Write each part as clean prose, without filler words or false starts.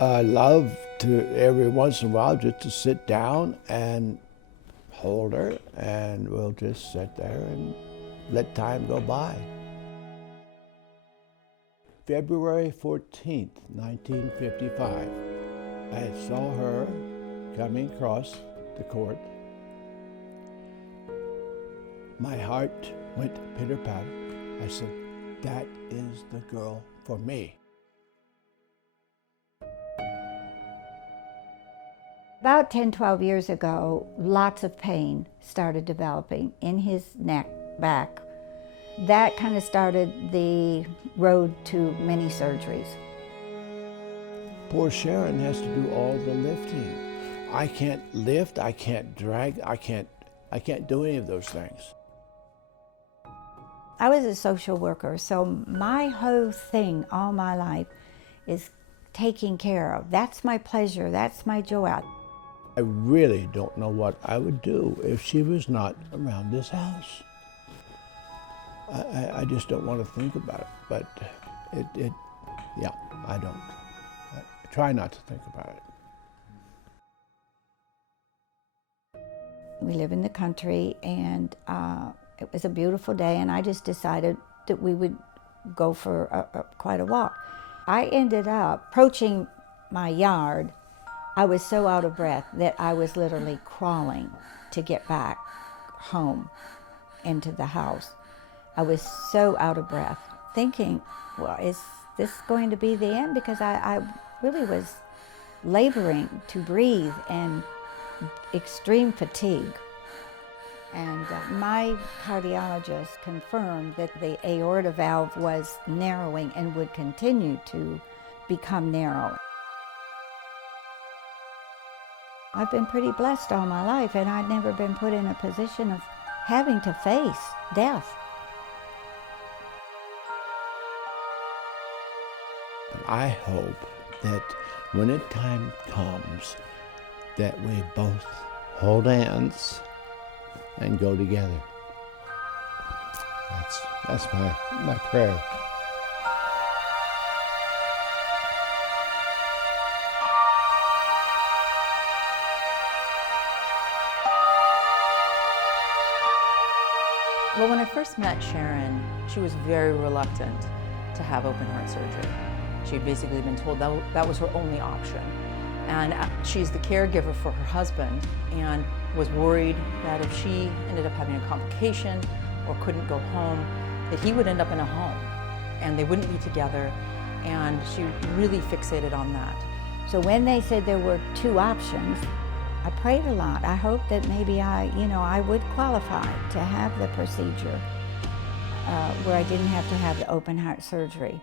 I love to, every once in a while, just to sit down and hold her, and we'll just sit there and let time go by. February 14th, 1955, I saw her coming across the court. My heart went pitter-patter. I said, that is the girl for me. About 10, 12 years ago, lots of pain started developing in his neck, back. That kind of started the road to many surgeries. Poor Sharon has to do all the lifting. I can't lift, I can't drag, I can't do any of those things. I was a social worker, so my whole thing all my life is taking care of. That's my pleasure, that's my joy. I really don't know what I would do if she was not around this house. I just don't want to think about it, but yeah, I don't. I try not to think about it. We live in the country, and it was a beautiful day, and I just decided that we would go for quite a walk. I ended up approaching my yard. I was so out of breath that I was literally crawling to get back home into the house. I was so out of breath, thinking, well, is this going to be the end? Because I really was laboring to breathe and extreme fatigue. And my cardiologist confirmed that the aorta valve was narrowing and would continue to become narrow. I've been pretty blessed all my life, and I'd never been put in a position of having to face death. I hope that when the time comes that we both hold hands and go together. That's my prayer. Well, when I first met Sharon, she was very reluctant to have open heart surgery. She had basically been told that was her only option. And she's the caregiver for her husband and was worried that if she ended up having a complication or couldn't go home, that he would end up in a home and they wouldn't be together. And she really fixated on that. So when they said there were two options, I prayed a lot. I hoped that maybe I would qualify to have the procedure where I didn't have to have the open heart surgery.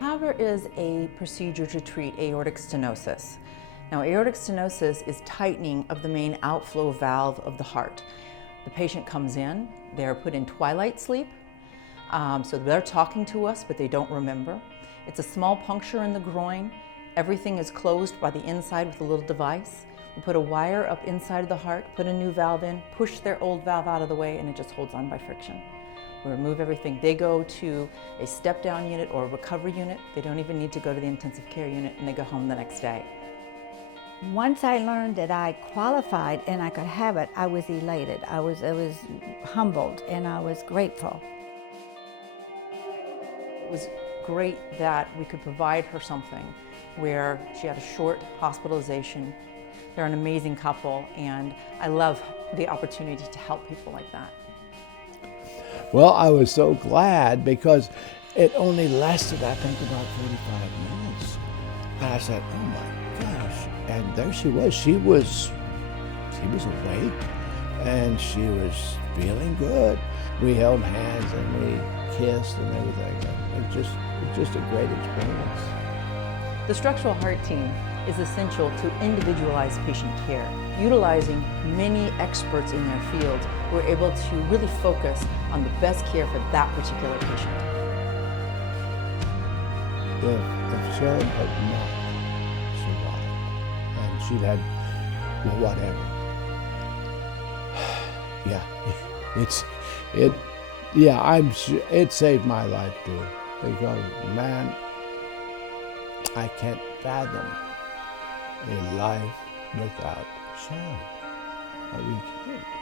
TAVR is a procedure to treat aortic stenosis. Now, aortic stenosis is tightening of the main outflow valve of the heart. The patient comes in, they're put in twilight sleep, so they're talking to us, but they don't remember. It's a small puncture in the groin. Everything is closed by the inside with a little device. We put a wire up inside of the heart, put a new valve in, push their old valve out of the way, and it just holds on by friction. We remove everything. They go to a step-down unit or a recovery unit. They don't even need to go to the intensive care unit, and they go home the next day. Once I learned that I qualified and I could have it, I was elated. I was humbled, and I was grateful. It was great that we could provide her something where she had a short hospitalization. They're an amazing couple, and I love the opportunity to help people like that. Well, I was so glad because it only lasted, I think, about 45 minutes. And I said, oh my gosh. And there she was. She was awake, and she was feeling good. We held hands and we kissed and everything. And it was just a great experience. The structural heart team is essential to individualized patient care. Utilizing many experts in their field, we're able to really focus on the best care for that particular patient. If Sharon had not survived and she'd had whatever, yeah, I'm sure it saved my life too, because man, I can't fathom a life without Sharon. I really can't.